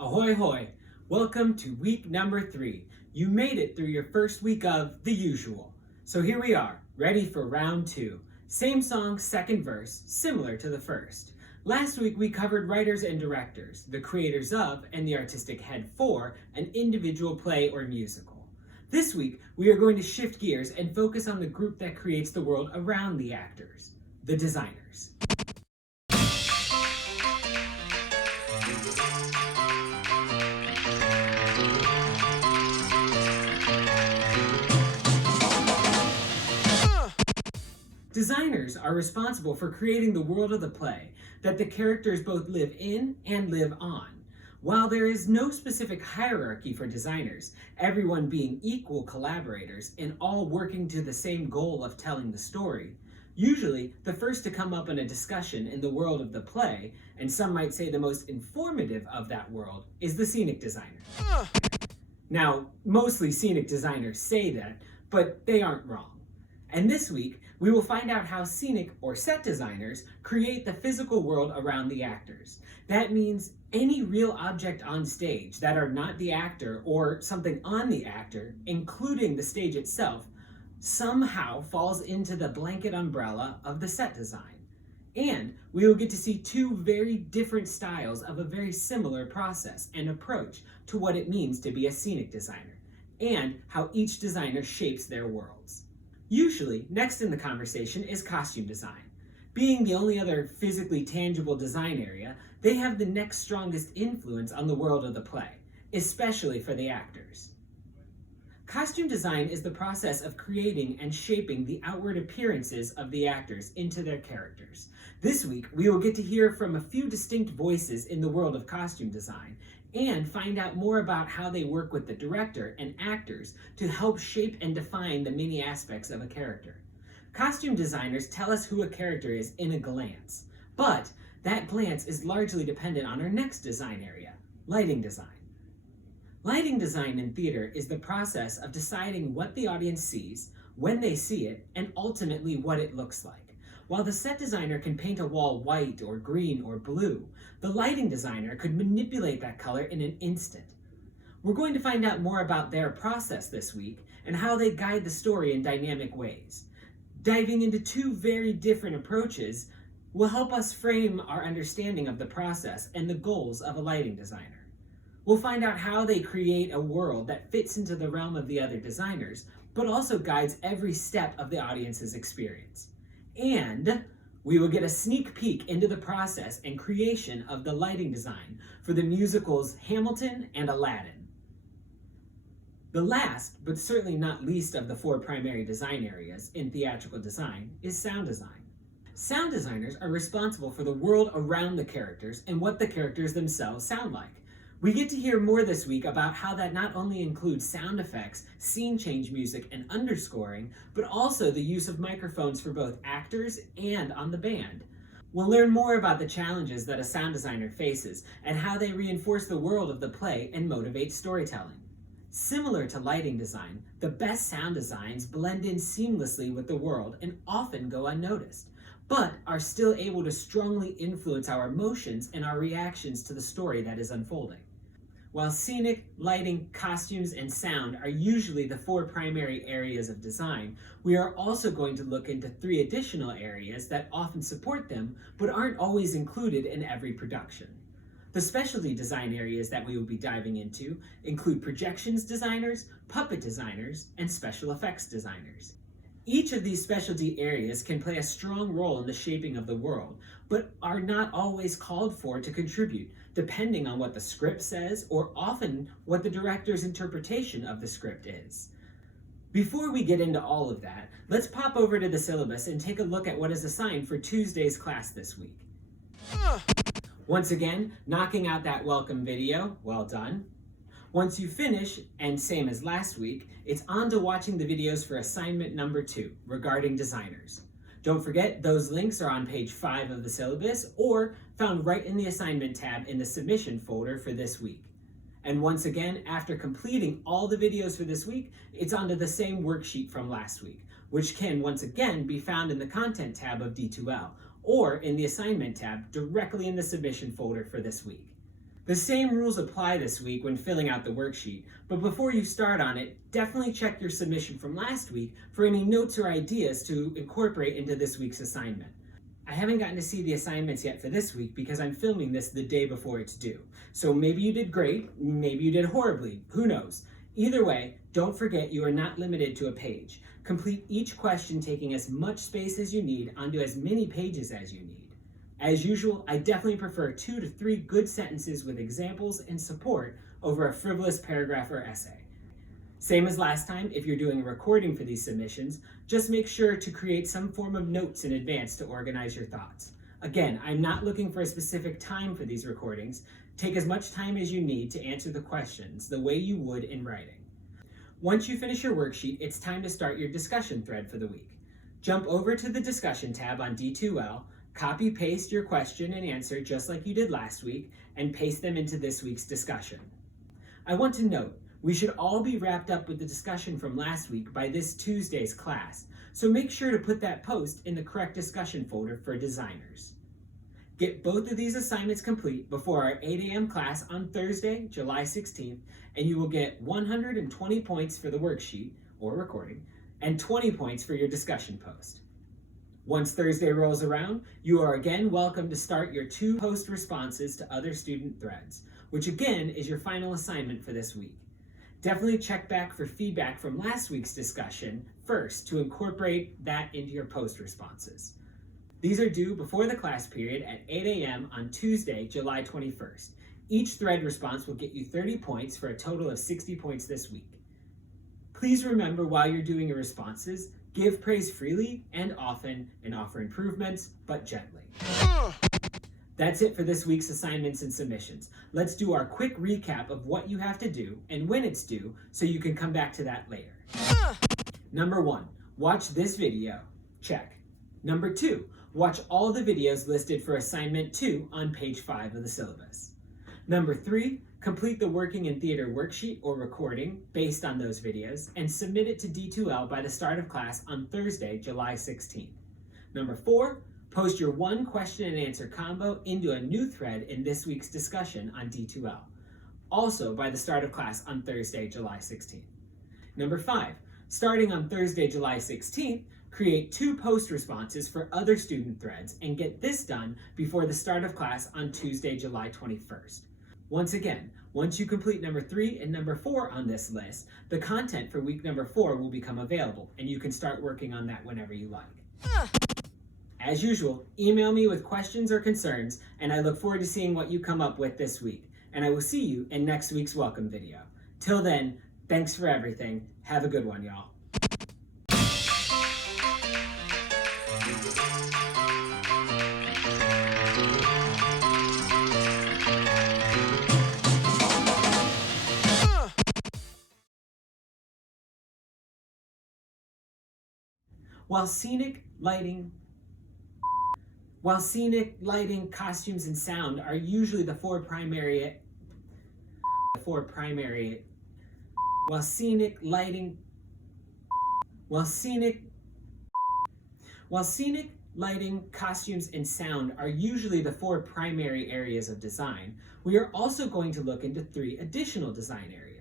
Ahoy hoy! Welcome to week number 3. You made it through your first week of the usual. So here we are, ready for round 2. Same song, second verse, similar to the first. Last week we covered writers and directors, the creators of and the artistic head for an individual play or musical. This week we are going to shift gears and focus on the group that creates the world around the actors, the designers. Designers are responsible for creating the world of the play that the characters both live in and live on. While there is no specific hierarchy for designers, everyone being equal collaborators and all working to the same goal of telling the story, usually the first to come up in a discussion in the world of the play, and some might say the most informative of that world, is the scenic designer. Now, mostly scenic designers say that, but they aren't wrong. And this week, we will find out how scenic or set designers create the physical world around the actors. That means any real object on stage that are not the actor or something on the actor, including the stage itself, somehow falls into the blanket umbrella of the set design. And we will get to see two very different styles of a very similar process and approach to what it means to be a scenic designer, and how each designer shapes their worlds. Usually, next in the conversation is costume design. Being the only other physically tangible design area, they have the next strongest influence on the world of the play, especially for the actors. Costume design is the process of creating and shaping the outward appearances of the actors into their characters. This week, we will get to hear from a few distinct voices in the world of costume design, and find out more about how they work with the director and actors to help shape and define the many aspects of a character. Costume designers tell us who a character is in a glance, but that glance is largely dependent on our next design area, lighting design. Lighting design in theater is the process of deciding what the audience sees, when they see it, and ultimately what it looks like. While the set designer can paint a wall white or green or blue, the lighting designer could manipulate that color in an instant. We're going to find out more about their process this week and how they guide the story in dynamic ways. Diving into two very different approaches will help us frame our understanding of the process and the goals of a lighting designer. We'll find out how they create a world that fits into the realm of the other designers, but also guides every step of the audience's experience. And we will get a sneak peek into the process and creation of the lighting design for the musicals Hamilton and Aladdin. The last, but certainly not least of the 4 primary design areas in theatrical design is sound design. Sound designers are responsible for the world around the characters and what the characters themselves sound like. We get to hear more this week about how that not only includes sound effects, scene change music, and underscoring, but also the use of microphones for both actors and on the band. We'll learn more about the challenges that a sound designer faces and how they reinforce the world of the play and motivate storytelling. Similar to lighting design, the best sound designs blend in seamlessly with the world and often go unnoticed, but are still able to strongly influence our emotions and our reactions to the story that is unfolding. While scenic, lighting, costumes, and sound are usually the 4 primary areas of design, we are also going to look into 3 additional areas that often support them, but aren't always included in every production. The specialty design areas that we will be diving into include projections designers, puppet designers, and special effects designers. Each of these specialty areas can play a strong role in the shaping of the world, but are not always called for to contribute, depending on what the script says or often what the director's interpretation of the script is. Before we get into all of that, let's pop over to the syllabus and take a look at what is assigned for Tuesday's class this week. Once again, knocking out that welcome video, well done. Once you finish, and same as last week, it's on to watching the videos for assignment number 2, regarding designers. Don't forget, those links are on page 5 of the syllabus, or found right in the assignment tab in the submission folder for this week. And once again, after completing all the videos for this week, it's onto the same worksheet from last week, which can once again be found in the content tab of D2L, or in the assignment tab directly in the submission folder for this week. The same rules apply this week when filling out the worksheet, but before you start on it, definitely check your submission from last week for any notes or ideas to incorporate into this week's assignment. I haven't gotten to see the assignments yet for this week because I'm filming this the day before it's due. So maybe you did great, maybe you did horribly, who knows? Either way, don't forget you are not limited to a page. Complete each question taking as much space as you need onto as many pages as you need. As usual, I definitely prefer 2 to 3 good sentences with examples and support over a frivolous paragraph or essay. Same as last time, if you're doing a recording for these submissions, just make sure to create some form of notes in advance to organize your thoughts. Again, I'm not looking for a specific time for these recordings. Take as much time as you need to answer the questions the way you would in writing. Once you finish your worksheet, it's time to start your discussion thread for the week. Jump over to the discussion tab on D2L, copy-paste your question and answer just like you did last week, and paste them into this week's discussion. I want to note, we should all be wrapped up with the discussion from last week by this Tuesday's class, so make sure to put that post in the correct discussion folder for designers. Get both of these assignments complete before our 8 a.m. class on Thursday, July 16th, and you will get 120 points for the worksheet, or recording, and 20 points for your discussion post. Once Thursday rolls around, you are again welcome to start your 2 post responses to other student threads, which again is your final assignment for this week. Definitely check back for feedback from last week's discussion first to incorporate that into your post responses. These are due before the class period at 8 a.m. on Tuesday, July 21st. Each thread response will get you 30 points for a total of 60 points this week. Please remember while you're doing your responses, give praise freely and often and offer improvements, but gently. That's it for this week's assignments and submissions. Let's do our quick recap of what you have to do and when it's due so you can come back to that later. Number 1, watch this video. Check. Number 2, watch all the videos listed for assignment 2 on page 5 of the syllabus. Number 3, complete the working in theater worksheet or recording based on those videos and submit it to D2L by the start of class on Thursday, July 16th. Number 4, post your 1 question and answer combo into a new thread in this week's discussion on D2L, also by the start of class on Thursday, July 16th. Number 5, starting on Thursday, July 16th, create 2 post responses for other student threads and get this done before the start of class on Tuesday, July 21st. Once again, once you complete number 3 and number 4 on this list, the content for week number 4 will become available and you can start working on that whenever you like. As usual, email me with questions or concerns, and I look forward to seeing what you come up with this week. And I will see you in next week's welcome video. Till then, thanks for everything. Have a good one, y'all. While scenic lighting, costumes, and sound are usually the four primary areas of design, we are also going to look into 3 additional design areas.